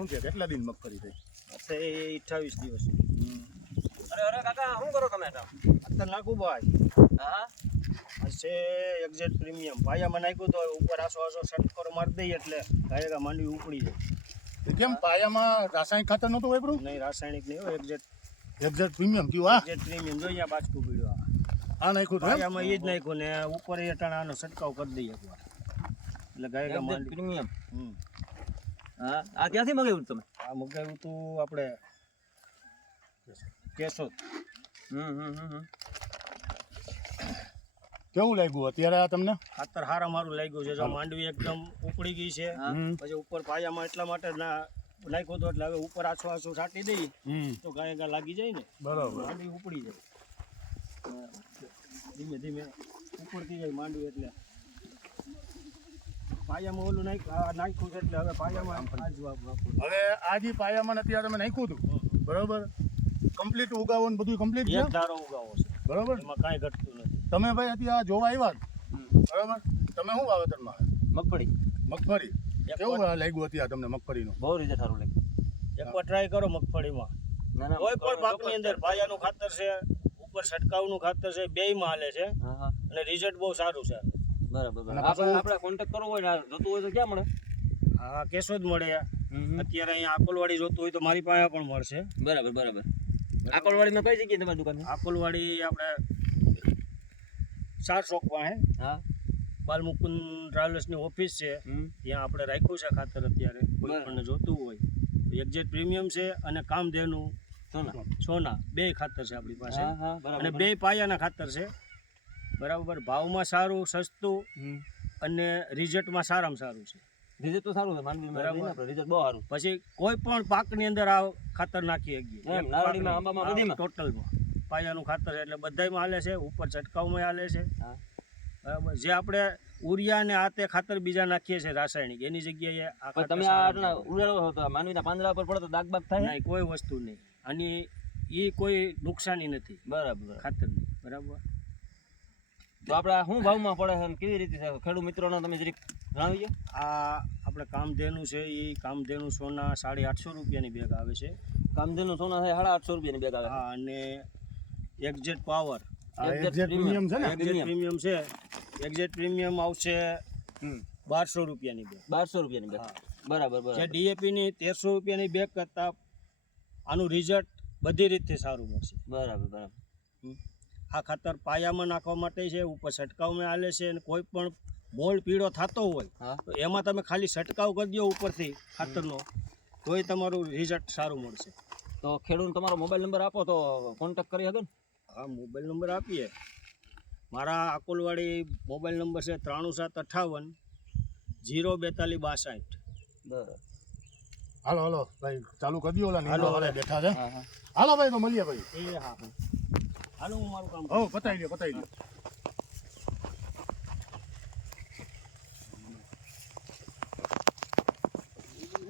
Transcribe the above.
શું છે કેટલા દિન મગફળી થઈ? 28 દિવસ. અરે કાકા શું કરો તમે અત્યારે નાખું ભાઈ. હા છે એક્ઝેટ પ્રીમિયમ પાયામાં નાખ્યું તો ઉપર આસો સટકોર મારી દઈએ એટલે ગાયગા માંડવી ઉપડી જાય. કેમ પાયામાં રાસાયણિક ખાતર નહોતું વાપર્યું? નહીં રાસાયણિક નહીં હોય એક્ઝેટ પ્રીમિયમ કયું? આ એક્ઝેટ પ્રીમિયમ જોઈએ બાજકું પીડ્યો આ નાખ્યું હતું એમ? પાયામાં એ જ નાખ્યું ને ઉપર એ ટાણાનો છંટકાવ કરી દઈએ એકવાર એટલે ગાયગા માંડવી. પ્રીમિયમ. હા આ ક્યાંથી મંગાવ્યું તમે? આ મગાવ્યું તું આપણે કેશોદ. કેવું લાગ્યું અત્યારે આ તમને? ખાતર હારા મારું લાગ્યું છે. જો માંડવી એકદમ ઉપડી ગઈ છે પછી ઉપર પાયામાં એટલા માટે નાખ્યું હતું એટલે હવે ઉપર આછો છાંટી દઈ તો ગાય લાગી જાય ને બરાબર માંડવી ઉપડી જાય. ધીમે ધીમે ઉપડતી જાય માંડવી એટલે પાયામાં ઓલું નાખ્યું છે એટલે હવે પાયામાં આ જ વાપરું. હવે આ જે પાયામાં અત્યારે તમે નાખ્યું હતું બરાબર કમ્પ્લીટ ઉગાવો ને બધું કમ્પ્લીટ છે? એક ધારો ઉગાવો છે બરાબર. એમાં કાંઈ ઘટતું નથી. તમે ભાઈ અત્યારે જોવા આવ્યા બરાબર તમે શું વાવેતરમાં? મગફળી. કેવું લાગ્યું અત્યારે તમને મગફળીનું? બહુ રિઝલ્ટ સારું લાગ્યું. એકવાર ટ્રાય કરો મગફળીમાં. કોઈ પણ પાકની અંદર પાયાનું ખાતર છે ઉપર છંટકાવનું ખાતર છે બેયમાં હાલે છે અને રિઝલ્ટ બહુ સારું છે. બરાબર. આપણે કોન્ટેક્ટ કરવો હોય ને જોતું હોય તો ક્યાં મળે? હા કેશોદ મળે. અત્યારે અહીંયા આકોલવાડી જોતું હોય તો મારી પાસે પણ મળશે. બરાબર. આકોલવાડીમાં કઈ જગ્યાએ તમારી દુકાન? આકોલવાડી આપણે 4 ચોક પાસે બાલમુકુંદ ટ્રાવેલ્સની ઓફિસ છે ત્યાં આપણે રાખ્યું છે ખાતર. અત્યારે કોઈ પણ જોતું હોય તો એક્ઝેટ પ્રીમિયમ છે અને કામધેનું સોના બે ખાતર છે આપણી પાસે અને બે પાયાના ખાતર છે. બરાબર. ભાવમાં સારું સસ્તું અને રિઝલ્ટમાં સારામાં સારું છે. રિઝલ્ટ તો સારું છે માંડવીમાં. રિઝલ્ટ બહુ સારું. પછી કોઈ પણ પાકની અંદર આ ખાતર નાખી શકીએ. નારળીમાં આંબામાં બધીમાં ટોટલમાં પાયાનું ખાતર એટલે બધાયમાં હાલે છે. ઉપર છંટકાવમાં હાલે છે. બરાબર. જે આપણે ઉરિયા ને આ તે ખાતર બીજા નાખીએ છીએ રાસાયણિક એની જગ્યાએ આ ખાતર તમે આ ઉડાડો તો માંડવીના પાંદડા પર પડે તો દાગ બાગ થાય? નહીં કોઈ વસ્તુ નહીં આની એ કોઈ નુકસાની નથી. બરાબર ખાતરની. બરાબર. તો આપણે શું ભાવમાં પડે છે કેવી રીતે છે ખેડૂત મિત્રોને તમે જરીક જણાવી દો. આ આપણે કામધેનું છે એ કામધેનું સોના 850 રૂપિયાની બેગ આવે છે. કામધેનું સોના છે 850 રૂપિયાની બેગ આવે. હા અને એક્ઝેટ પાવર એક્ઝેટ પ્રીમિયમ છે ને? એક્ઝેટ પ્રીમિયમ છે. એક્ઝેટ પ્રીમિયમ આવશે 1200 રૂપિયાની બેગ. 1200 રૂપિયાની બેગ. બરાબર. જે ડીએપી ની 1300 રૂપિયાની બેગ કરતા આનું રિઝલ્ટ બધી રીતે સારું મળશે. બરાબર. આ ખાતર પાયામાં નાખવા માટે છે ઉપર છંટકાવમાં હાલે છે અને કોઈ પણ મોળ પીળો થતો હોય તો એમાં તમે ખાલી છંટકાવ કરી દો ઉપરથી ખાતરનો તોય તમારું રિઝલ્ટ સારું મળશે. તો ખેડૂત તમારો મોબાઈલ નંબર આપો તો કોન્ટેક્ટ કરી શકો ને? હા મોબાઈલ નંબર આપીએ. મારા આકોલવાડી મોબાઈલ નંબર છે 9758 04262. બરાબર. હાલો ભાઈ ચાલુ કરી દો. ઓલા નીલો વાળા બેઠા છે. હાલો ભાઈ તો મળીએ ભાઈ. એ હા હાલો હું મારું કામ પતાવી લ્યો.